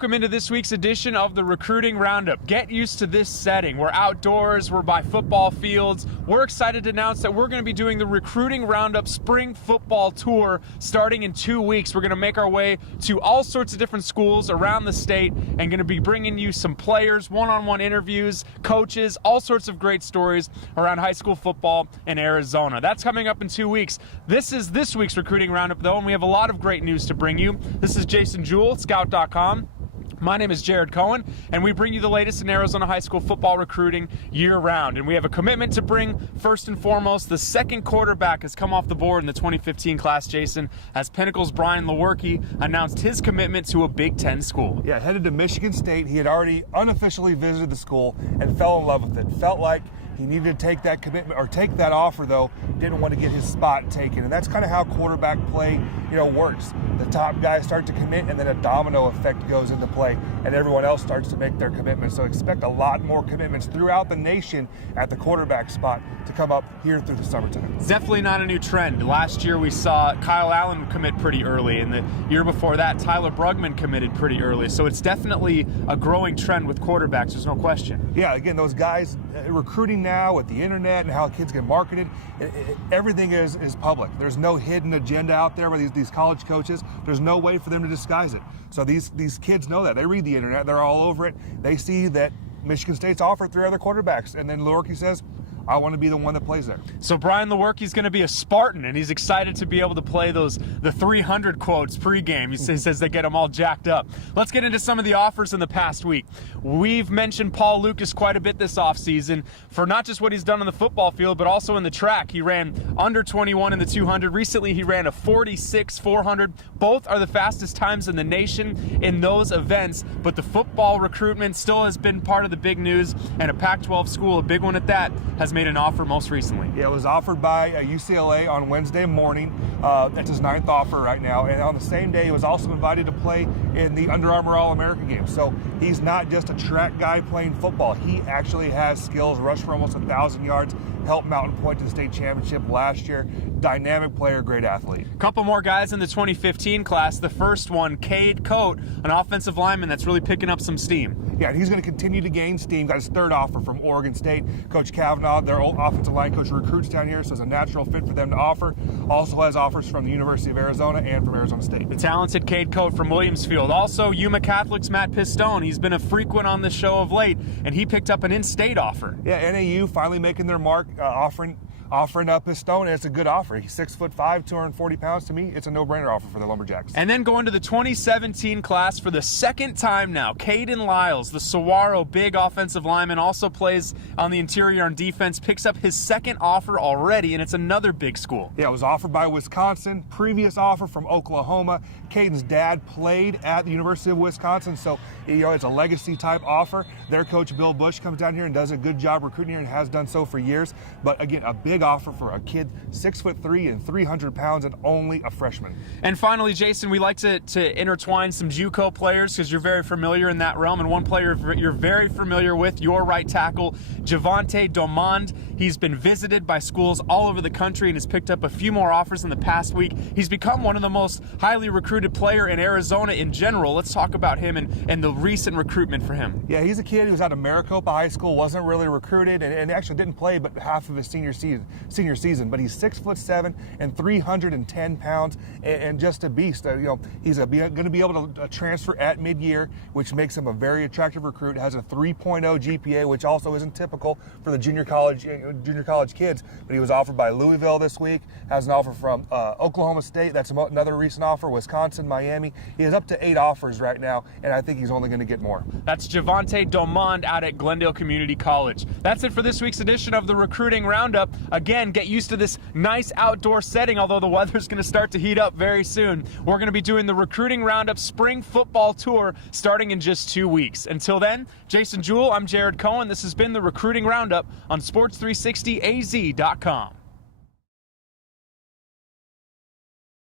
Welcome into this week's edition of the Recruiting Roundup. Get used to this setting. We're outdoors, we're by football fields. We're excited to announce that we're going to be doing the Recruiting Roundup Spring Football Tour starting in 2 weeks. We're going to make our way to all sorts of different schools around the state and going to be bringing you some players, one-on-one interviews, coaches, all sorts of great stories around high school football in Arizona. That's coming up in 2 weeks. This is this week's Recruiting Roundup, though, and we have a lot of great news to bring you. This is Jason Jewell, Scout.com. My name is Jared Cohen, and we bring you the latest in Arizona high school football recruiting year-round. And we have a commitment to bring, first and foremost, the second quarterback has come off the board in the 2015 class, Jason, as Pinnacle's Brian Lewerke announced his commitment to a Big Ten school. Yeah, headed to Michigan State. He had already unofficially visited the school and fell in love with it. Felt like he needed to take that commitment or take that offer, though. Didn't want to get his spot taken. And that's kind of how quarterback play, works. The top guys start to commit, and then a domino effect goes into play, and everyone else starts to make their commitments. So expect a lot more commitments throughout the nation at the quarterback spot to come up here through the summertime. It's definitely not a new trend. Last year we saw Kyle Allen commit pretty early, and the year before that Tyler Brugman committed pretty early. So it's definitely a growing trend with quarterbacks, there's no question. Yeah, again, those guys recruiting now with the internet and how kids get marketed, everything is public. There's no hidden agenda out there by these college coaches. There's no way for them to disguise it. So these kids know that. They read the internet. They're all over it. They see that Michigan State's offered 3 other quarterbacks, and then Lewerke says, I want to be the one that plays there. So Brian Lewerke is going to be a Spartan, and he's excited to be able to play the 300 quotes pregame. He says they get him all jacked up. Let's get into some of the offers in the past week. We've mentioned Paul Lucas quite a bit this offseason for not just what he's done on the football field, but also in the track. He ran under 21 in the 200. Recently, he ran a 46 400. Both are the fastest times in the nation in those events, but the football recruitment still has been part of the big news, and a Pac-12 school, a big one at that, has made an offer most recently. Yeah, it was offered by UCLA on Wednesday morning. That's his 9th offer right now. And on the same day, he was also invited to play in the Under Armour All-America game. So he's not just a track guy playing football. He actually has skills, rushed for almost 1,000 yards, helped Mountain Point to the state championship last year. Dynamic player, great athlete. A couple more guys in the 2015 class. The first one, Cade Coat, an offensive lineman that's really picking up some steam. Yeah, he's going to continue to gain steam. Got his 3rd offer from Oregon State. Coach Kavanaugh, their old offensive line coach, recruits down here, so it's a natural fit for them to offer. Also has offers from the University of Arizona and from Arizona State. The talented Cade Coat from Williamsfield. Also, Yuma Catholic's Matt Pistone. He's been a frequent on the show of late, and he picked up an in-state offer. Yeah, NAU finally making their mark, offering up Pistone, and it's a good offer. He's 6'5", 240 pounds. To me, it's a no-brainer offer for the Lumberjacks. And then going to the 2017 class for the second time now, Kaden Lyle, the Saguaro big offensive lineman, also plays on the interior on defense, picks up his 2nd offer already, and it's another big school. Yeah, it was offered by Wisconsin, previous offer from Oklahoma. Caden's dad played at the University of Wisconsin, so it's a legacy-type offer. Their coach, Bill Bush, comes down here and does a good job recruiting here and has done so for years. But again, a big offer for a kid 6'3" and 300 pounds and only a freshman. And finally, Jason, we like to intertwine some JUCO players because you're very familiar in that realm, and one player you're very familiar with, your right tackle, Javonte Demond. He's been visited by schools all over the country and has picked up a few more offers in the past week. He's become one of the most highly recruited player in Arizona in general. Let's talk about him and the recent recruitment for him. Yeah, he's a kid who was out of Maricopa High School, wasn't really recruited, and actually didn't play but half of his senior season. But he's 6'7" and 310 pounds, and just a beast. He's going to be able to transfer at mid-year, which makes him a very attractive recruit. Has a 3.0 GPA, which also isn't typical for the junior college kids. But he was offered by Louisville this week. Has an offer from Oklahoma State. That's another recent offer. Wisconsin, Miami. He has up to 8 offers right now, and I think he's only going to get more. That's Javonte Demond out at Glendale Community College. That's it for this week's edition of the Recruiting Roundup. Again, get used to this nice outdoor setting, although the weather's going to start to heat up very soon. We're going to be doing the Recruiting Roundup Spring Football Tour starting in just 2 weeks. Until then, Jason Jewell, I'm Jared Cohen. This has been the Recruiting Roundup on Sports360AZ.com.